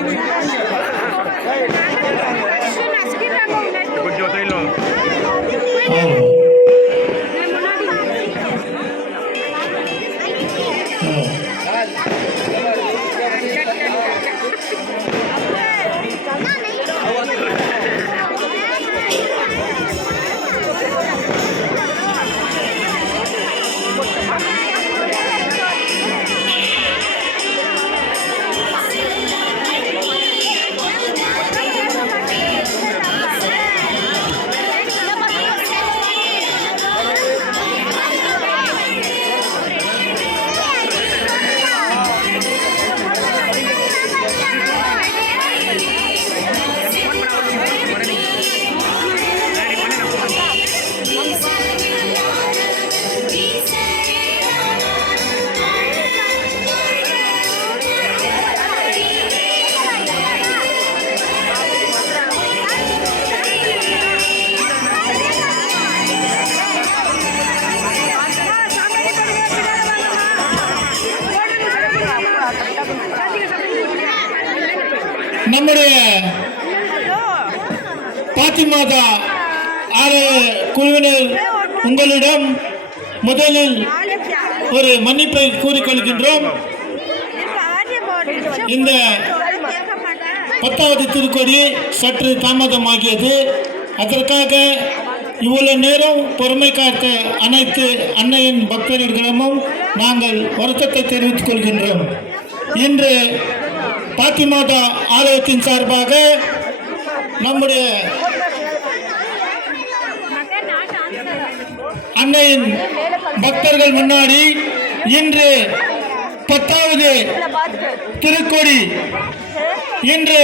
கொஞ்சம் நம்முடைய பாத்திமாதா ஆலய குழுவினர் உங்களிடம் முதலில் ஒரு மன்னிப்பை கூறிக்கொள்கின்றோம். இந்த பத்தாவது திருக்கொடி சற்று தாமதமாகியது. அதற்காக இவ்வளவு நேரம் பொறுமை காத்த அனைத்து அன்னையின் பக்தர்களிடமும் நாங்கள் வருத்தத்தை தெரிவித்துக் கொள்கின்றோம். இன்று பாத்திமாதா ஆலயத்தின் சார்பாக நம்முடைய அன்னையின் பக்தர்கள் முன்னாடி இன்று பத்தாவது திருக்கொடி. இன்று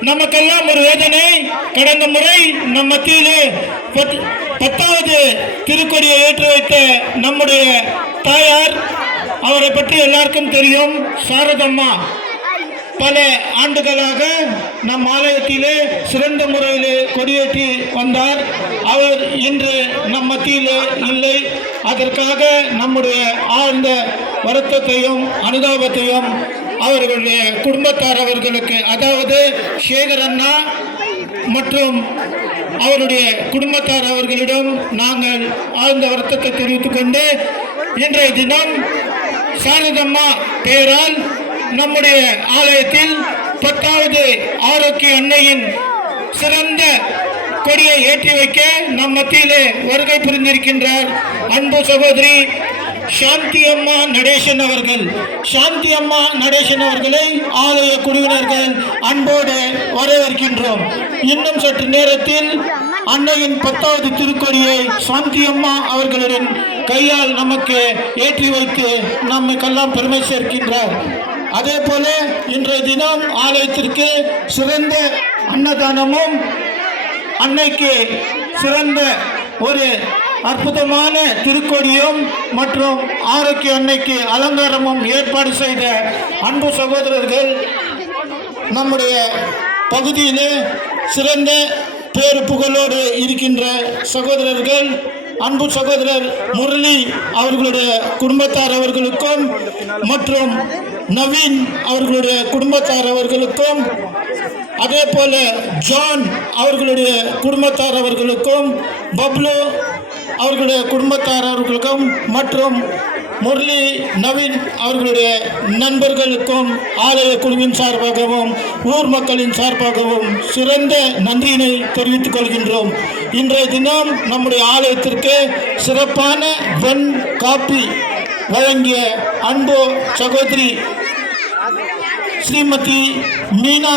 நமக்கெல்லாம் ஒரு வேதனை. கடந்த முறை நம் மத்தியிலே பத்- பத்தாவது திருக்கொடியை ஏற்றி வைத்த நம்முடைய தாயார் அவரை பற்றி எல்லாருக்கும் தெரியும். சாரதம்மா பல ஆண்டுகளாக நம் ஆலயத்திலே சிறந்த முறையிலே கொடியேற்றி வந்தார். அவர் இன்று நம் மத்தியிலே இல்லை. அதற்காக நம்முடைய ஆழ்ந்த வருத்தத்தையும் அனுதாபத்தையும் அவர்களுடைய குடும்பத்தார் அவர்களுக்கு அதாவது சேகர் அண்ணா மற்றும் அவருடைய குடும்பத்தார் அவர்களிடம் நாங்கள் ஆழ்ந்த வருத்தத்தை தெரிவித்துக் கொண்டு இன்றைய தினம் சாரதம்மா பெயரால் நம்முடைய ஆலயத்தில் பத்தாவது ஆரோக்கிய அன்னையின் சிறந்த கொடியை ஏற்றி வைக்க நம் மத்தியிலே வருகை புரிந்திருக்கின்றார் அன்பு சகோதரி சாந்தி அம்மா நடேசன் அவர்கள். சாந்தி அம்மா நடேசன் அவர்களை ஆலய குழுவினர்கள் அன்போடு வரவேற்கின்றோம். இன்னும் சற்று நேரத்தில் அன்னையின் பத்தாவது திருக்கொடியை சாந்தி அம்மா அவர்களுடன் கையால் நமக்கு ஏற்றி வைத்து நம்மைக்கெல்லாம் பெருமை சேர்க்கின்றார். அதே போல இன்றைய தினம் ஆலயத்திற்கு சிறந்த அன்னதானமும் அன்னைக்கு சிறந்த ஒரு அற்புதமான திருக்கொடியும் மற்றும் ஆரோக்கிய அன்னைக்கு அலங்காரமும் ஏற்பாடு செய்த அன்பு சகோதரர்கள் நம்முடைய பகுதியிலே சிறந்த பேரு புகழோடு இருக்கின்ற சகோதரர்கள் அன்பு சகோதரர் முரளி அவர்களுடைய குடும்பத்தார் அவர்களுக்கும் மற்றும் நவீன் அவர்களுடைய குடும்பத்தார் அவர்களுக்கும் அதே போல ஜான் அவர்களுடைய குடும்பத்தார் அவர்களுக்கும் பப்ளு அவர்களுடைய குடும்பத்தாரர்களுக்கும் மற்றும் முரளி நவீன் அவர்களுடைய நண்பர்களுக்கும் ஆலய குழுவின் சார்பாகவும் ஊர் மக்களின் சார்பாகவும் சிறந்த நன்றியினை தெரிவித்துக் கொள்கின்றோம். இன்றைய தினம் நம்முடைய ஆலயத்திற்கு சிறப்பான வெண் காப்பி வழங்கிய அன்பு சகோதரி ஸ்ரீமதி மீனா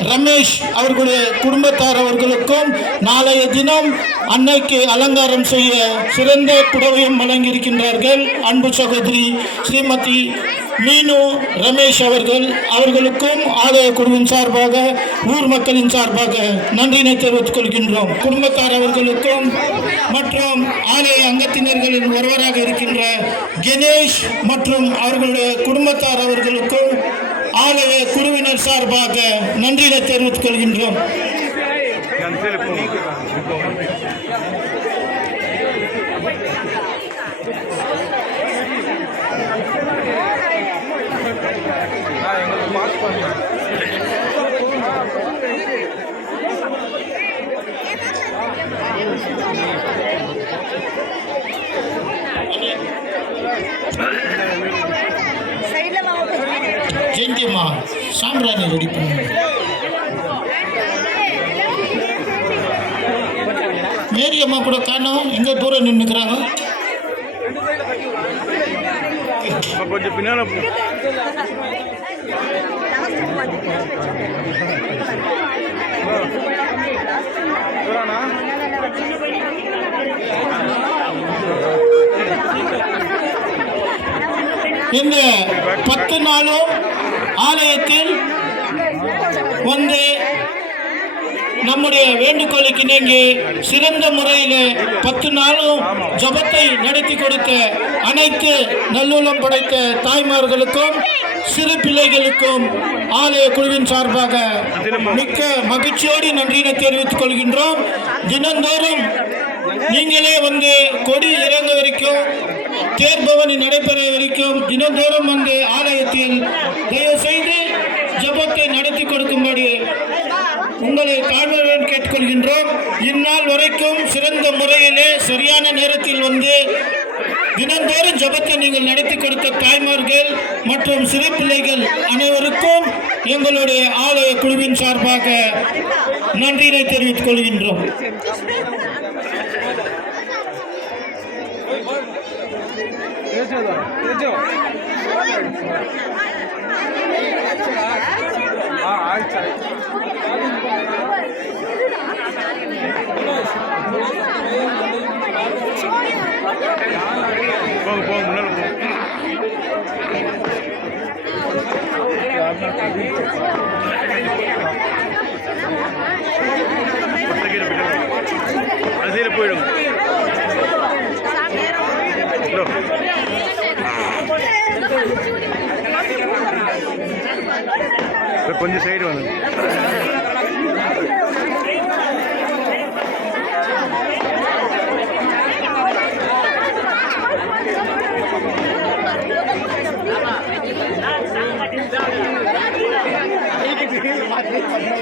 ரமேஷ் அவர்களுடைய குடும்பத்தார் அவர்களுக்கும் நாளைய தினம் அன்னைக்கு அலங்காரம் செய்ய சிறந்த புடவையும் வழங்கியிருக்கின்றார்கள். அன்பு சகோதரி ஸ்ரீமதி மீனு ரமேஷ் அவர்கள் அவர்களுக்கும் ஆலய குழுவின் சார்பாக ஊர் மக்களின் சார்பாக நன்றினை தெரிவித்துக் கொள்கின்றோம். குடும்பத்தார் அவர்களுக்கும் மற்றும் ஆலய அங்கத்தினர்களின் ஒருவராக இருக்கின்ற கணேஷ் மற்றும் அவர்களுடைய குடும்பத்தார் அவர்களுக்கும் ஆலய குழுவினர் சார்பாக நன்றியை தெரிவித்துக் கொள்கின்றோம். இந்த பத்து நாளும் ஆலயத்தில் வந்து நம்முடைய வேண்டுகோளுக்கு நீங்கி சிறந்த முறையில் பத்து நாளும் ஜபத்தை நடத்தி கொடுத்த அனைத்து நல்லூலம் படைத்த தாய்மார்களுக்கும் சிறு பிள்ளைகளுக்கும் ஆலய குழுவின் சார்பாக மிக்க மகிழ்ச்சியோடு நன்றியினை தெரிவித்துக் கொள்கின்றோம். தினந்தோறும் நீங்களே வந்து கொடி இறங்க வரைக்கும் தேர்பவனி நடைபெற வரைக்கும் தினந்தோறும் வந்து ஆலயத்தில் தயவு செய்து ஜபத்தை நடத்தி கொடுக்கும்படி உங்களை தாழ்மையுடன் கேட்டுக்கொள்கின்றோம். இந்நாள் வரைக்கும் சிறந்த முறையிலே சரியான நேரத்தில் வந்து தினந்தோறும் ஜபத்தை நீங்கள் நடத்தி கொடுத்த தாய்மார்கள் மற்றும் சிறு பிள்ளைகள் அனைவருக்கும் எங்களுடைய ஆலய குழுவின் சார்பாக நன்றியினை தெரிவித்துக் கொள்கின்றோம். போங்க போங்க போங்க. பச்சைக்கீரை போயிடும் கொஞ்சம் சைடு வந்து அன்னையே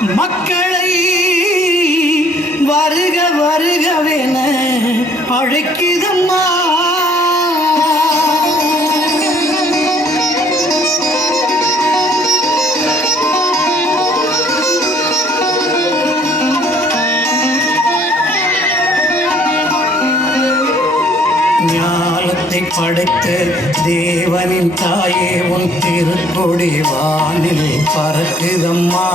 மக்களை வருக வருகவென அழைக்குதம்மா. உன்னை படைத்த தேவனின் தாயே உன் திருக்கொடி வானில் பறக்குதம்மா.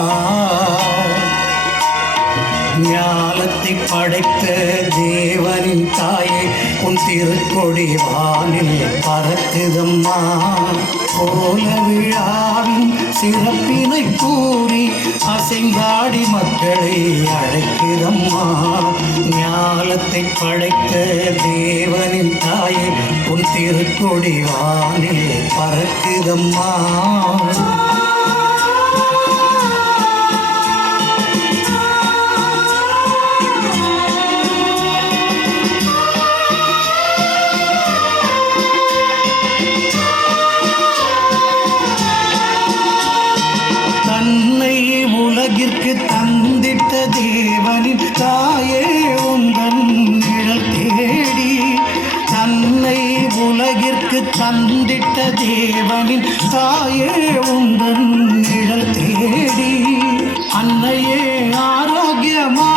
ஞானத்தை படைத்த தேவனின் தாயை உன் திருக்கொடி வானில் பறக்குதம்மா. கோல விழாவின் சிறப்பினை கூறி அசைந்தாடி மக்களை அழைக்குதம்மா. ஞானத்தை படைத்த தேவனின் தாயை உன் திருக்கொடி வானில் பறக்குதம்மா. தாயே உந்தன் நிழல் தேடி அன்னையே ஆரோக்கியமா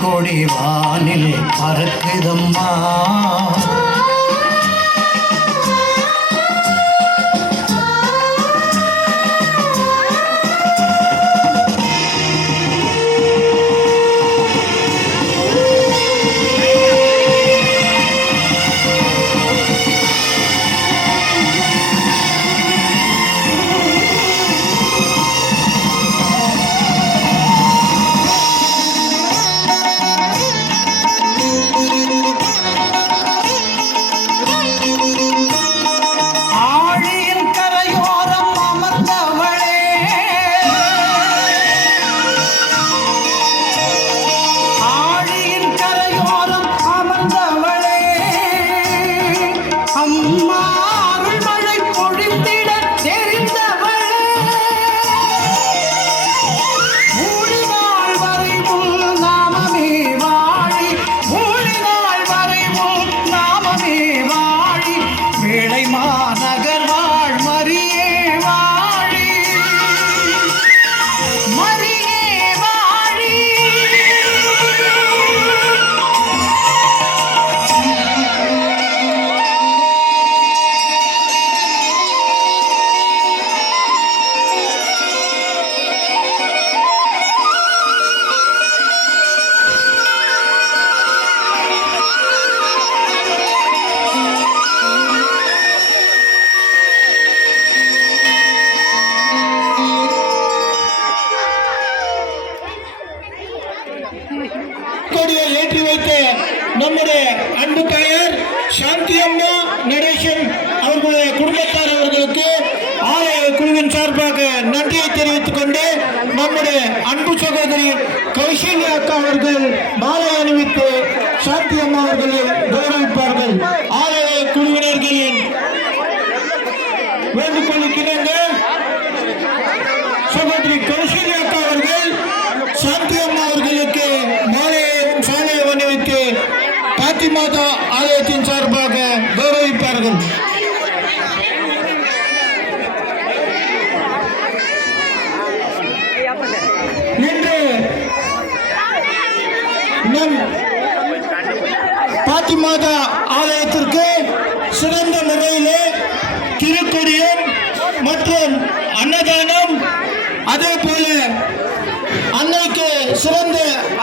கொடி திருக்கோடி வானில் பறக்குதம்மா. வேண்டுகோளுக்கு இணங்க சகோதரி கௌசல்யா அக்கா அவர்கள் சாந்தி அம்மா அவர்களுக்கு மாலையையும் சாலையை வணிவித்து பாத்தி மாதா ஆலயத்தின் சார்பாக கௌரவிப்பார்கள். இன்று நம் பாத்திமாதா ஆலயத்திற்கு சிறந்த முறையிலே திருக்கொடியம் மற்றும் அன்னதானம் அதே போல அன்னைக்கு சிறந்த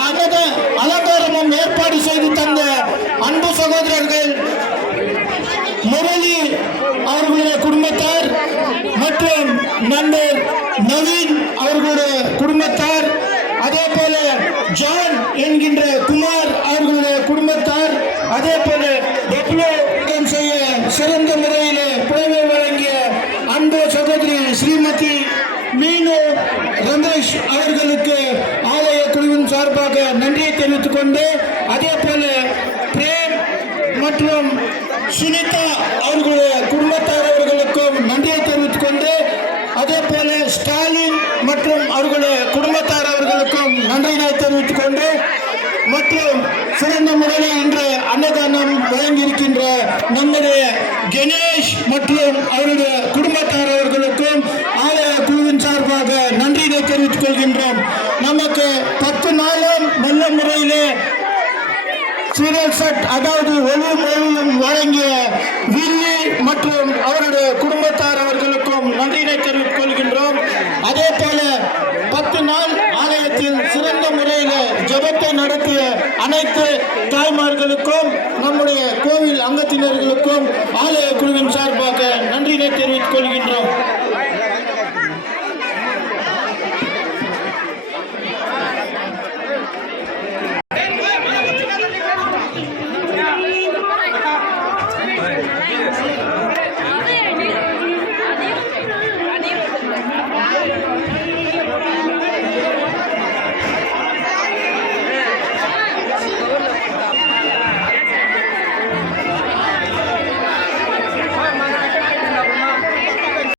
அன்னத அலங்காரமும் ஏற்பாடு செய்து தந்த அன்பு சகோதரர்கள் முரளி அவர்களுடைய குடும்பத்தார் மற்றும் நண்பர் நவீன் அவர்களுடைய குடும்பத்தார் அதே போல ஜான் என்கின்ற குமார் அவர்களுடைய குடும்பத்தார் அதே போல டெப்ளோகம் செய்ய சிறந்த முறையில் புலமை வழங்கிய அன்பு சகோதரி ஸ்ரீமதி மீனு ரமேஷ் அவர்களுக்கு ஆலய குழுவின் சார்பாக நன்றியை தெரிவித்துக் கொண்டு அதே போல பிரேம் மற்றும் சுனிதா அவர்களுடைய குடும்பத்தார் அவர்களுக்கும் நன்றியை தெரிவித்துக் கொண்டு அதே போல ஸ்டாலின் மற்றும் அவர்களுடைய குடும்பத்தார் அவர்களுக்கும் நன்றியினை தெரிவித்துக் கொண்டு மற்றும் சிறந்த முறையில் இன்று அன்னதானம் வழங்கியிருக்கின்ற நம்முடைய கணேஷ் மற்றும் அவருடைய குடும்பத்தார் அவர்களுக்கும் ஆலய குழுவின் சார்பாக நன்றியினை தெரிவித்துக் கொள்கின்றோம் நமக்கு பத்து நாளும் நல்ல முறையிலே சீரியல் சட் அதாவது ஒவ்வொரு ஓவியம் வழங்கிய வில்லி மற்றும் அவருடைய குடும்பத்தார் அவர்களுக்கும் நன்றியினை தெரிவித்துக் கொள்கின்றோம். அதே போல பத்து நாள் ஆலயத்தில் சிறந்த முறையில் ஜபத்தை நடத்திய அனைத்து தாய்மார்களுக்கும் நம்முடைய கோவில் அங்கத்தினர்களுக்கும் ஆலய குழுவின் சார்பாக நன்றியினை தெரிவித்துக் கொள்கின்றோம்.